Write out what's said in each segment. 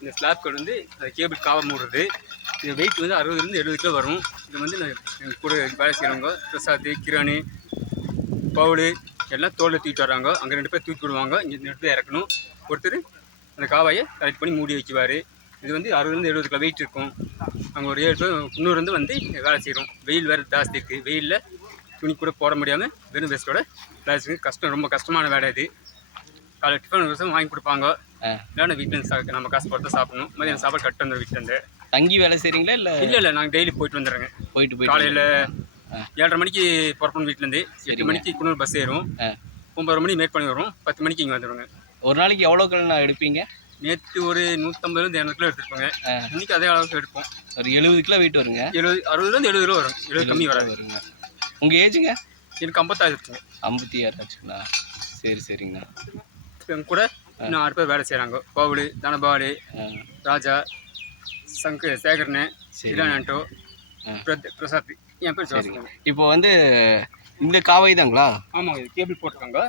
இந்த slab card வந்து cable காவை மூடுறது. இது வெயிட் வந்து 60 70 கிலோ வரும். இது வந்து எங்கள் கூட வேலை செய்கிறவங்க பிரசாத், கிரண், பவுலு எல்லாம் தோளில் தூக்கிட்டு வர்றாங்க. அங்கே 2 பேர் தூக்கி விடுவாங்க. இங்கே 2 பேர் இறக்கணும். ஒருத்தர் அந்த காவாயை கரெக்ட் பண்ணி மூடி வைக்குவார். இது வந்து 60 70 கிலோ வெயிட் இருக்கும். அங்கே ஒரு 7 பேர் இன்னொரு வந்து வேலை செய்கிறோம். வெயில் வேறு ஜாஸ்தி இருக்குது. வெயிலில் துணி கூட போட முடியாமல் வெறும் வெஸ்ட்டோட வேலை செய்யுது. கஷ்டம், ரொம்ப கஷ்டமான வேலை இது. காலை டிஃபன் விஷயம் வாங்கி கொடுப்பாங்க. இல்லைன்னா வீட்டில் நம்ம காசு போட்டு சாப்பிடணும். மதியம் சாப்பாடு கட்டு வந்துடும் வீட்டிலேருந்து. தங்கி வேலை செய்கிறீங்களா? இல்லை நாங்கள் டெய்லி போயிட்டு வந்துடுறோங்க. போயிட்டு காலையில் 7:30 மணிக்கு புறப்படும் வீட்டிலேருந்து. 8 மணிக்கு குன்னூர் பஸ் ஏறும். 9:30 மணி மேட் பண்ணி வரும். 10 மணிக்கு இங்கே வந்துடுவோங்க. ஒரு நாளைக்கு எவ்வளோ கிலோ எடுப்பீங்க? நேற்று ஒரு 150 200 கிலோ எடுத்துருப்போங்க. இன்றைக்கி அதே அளவுக்கு எடுப்போம். ஒரு 70 கிலோ வெயிட் வருங்க. 60 70 கிலோ வரும். 70 கம்மி வராது. வருங்க. உங்கள் ஏஜுங்க? எனக்கு 56 இருக்குங்க. 56 ஆச்சுங்களா? சரிங்கண்ணா. எங்கள் கூட இன்னும் 6 பேர் வேலை செய்கிறாங்க. பவுலு, தனபாலு, ராஜா, சேகர்னு, சிலானோ, பிரசாத். என் பேர் சரிங்க. இப்போ வந்து இந்த காவை தாங்களா? ஆமாங்க. இது கேபிள் போட்டிருக்காங்க.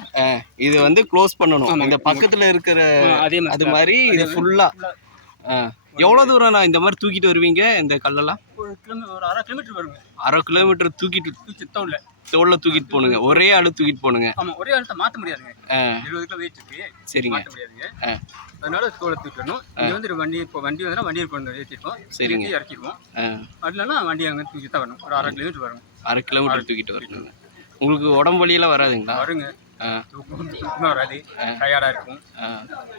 இது வந்து க்ளோஸ் பண்ணணும். இந்த பக்கத்தில் இருக்கிற அது மாதிரி இது ஃபுல்லாக. எவ்வளோ தூரம் நான் இந்த மாதிரி தூக்கிட்டு வருவீங்க இந்த கல்லெல்லாம்? ஒரு 1/2 கிலோமீட்டர் வருங்க. 1/2 கிலோமீட்டர் தூக்கிட்டு தோளில் தூக்கிட்டு போகணுங்க. ஒரே ஆள் தூக்கிட்டு போகணுங்க. ஆமாம், ஒரே ஆளுத்தை மாற்ற முடியாதுங்க. 70 கிலோ வெயிட் இருக்கு. சரிங்க. மாற்ற முடியாதுங்க. அதனால தோலை தூக்கிட்டு வரணும். இங்கே வந்து வண்டி வந்தால் வண்டியில் கொண்டு ஏற்றிருக்கோம். சரிங்க. இறக்கிடுவோம். அதுலன்னா வண்டி அங்கே தூக்கி தான் வரணும். ஒரு 1/2 கிலோமீட்டர் வரும். 1/2 கிலோமீட்டர் தூக்கிட்டு வரணுங்க. உங்களுக்கு உடம்பு வலியெல்லாம் வராதுங்களா? வருங்க. தூக்கம் வராது. டயர்டாக இருக்கும்.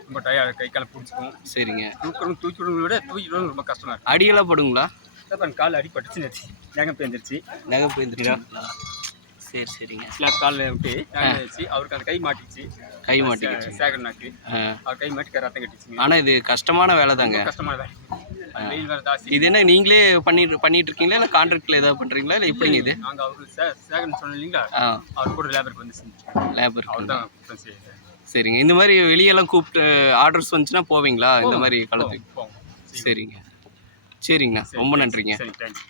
ரொம்ப டயர்டாக, கை காலை பிடிச்சிக்கும். சரிங்க. தூக்கி விடுறத விட தூக்கிட்டு வரணும் ரொம்ப கஷ்டமாக இருக்கும். அடியெல்லாம் படுங்களா? கால் அடிபட்டுச்சு. நேற்று நகம் பேந்துருச்சு. சரிங்க. ஸ்லாப் காலில் விட்டு வச்சு அவருக்கு அந்த கை மாட்டிச்சு. சேகர்னாக்கு அவர் கை மாட்டி ரத்தம் கட்டிச்சுங்க. ஆனால் இது கஷ்டமான வேலை தாங்க. கஷ்டமான வேலை. வெயில் வேறு ஜாஸ்தி. இது என்ன நீங்களே பண்ணிட்டு இருக்கீங்களா, இல்லை கான்ட்ராக்டில் ஏதாவது பண்ணுறீங்களா, இல்லை எப்படிங்க இது? நாங்கள் அவரு சேகர்னு சொன்னோம் இல்லைங்களா, அவர் கூட லேபருக்கு வந்து செஞ்சோம். அவர் தான் செய்யுது. சரிங்க. இந்த மாதிரி வெளியெல்லாம் கூப்பிட்டு ஆர்டர்ஸ் வந்துச்சுன்னா போவீங்களா இந்த மாதிரி காலத்துக்கு? சரிங்கண்ணா. ரொம்ப நன்றிங்க. சரி, தேங்க்யூ.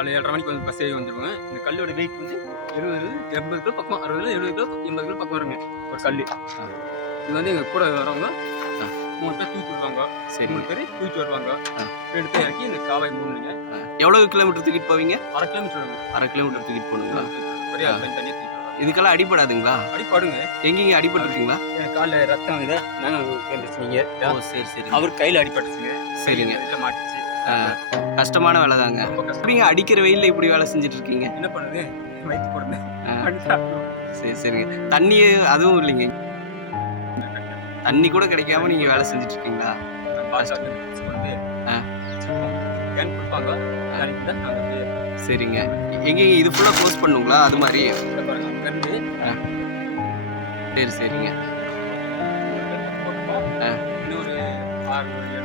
காலை 7:30 மணிக்கு வந்து பஸ் ஏறி வந்துடுவேன். இந்த கல்லோட வெயிட் வந்து 70 80 கிலோ பக்கம், 60 70 கிலோ 80 கிலோ பக்கம் வருங்க ஒரு கல். இது வந்து எங்கள் கூட வரவங்க 3 பேர் தூக்கிட்டு வருவாங்க. சரி 3 பேர் தூக்கிட்டு வருவாங்க. 2 பேர் இறக்கி இந்த காவாய் மூணுங்க. எவ்வளவு கிலோமீட்டர் தூக்கிட்டு போவீங்க? 1/2 கிலோமீட்டர் வருங்க. 1/2 கிலோமீட்டர் தூக்கிட்டு போகணுங்களா? ஒரே ஆள் தனியாக தூக்கிட்டு வருவாங்க. இதுக்கெல்லாம் அடிபடாதுங்களா? அடிப்பாடுங்க. எங்கேயும் அடிபட்டுருக்கீங்களா? என் காலில் ரத்தம் இதை நாங்கள் வந்துருச்சுங்க. சரி சரி அவர் கையில் அடிபட்டுச்சுங்க. சரிங்க. இதில் மாட்டிச்சு. கஷ்டமான வேலை தாங்க. ரொம்ப கஷ்டம். எப்படிங்க அடிக்கிற வெயில்ல இப்படி வேலை செஞ்சுட்டு இருக்கீங்க? என்ன பண்ணுது? வயிற்று போடுது. சரி சரிங்க. தண்ணி அதுவும் இல்லைங்க, தண்ணி கூட கிடைக்காம நீங்க வேலை செஞ்சுட்டு இருக்கீங்களா? சரிங்க. எங்க இது ஃபுல்லா க்ளோஸ் பண்ணுங்களா? அது மாதிரி. சரி சரிங்க. இன்னொரு 6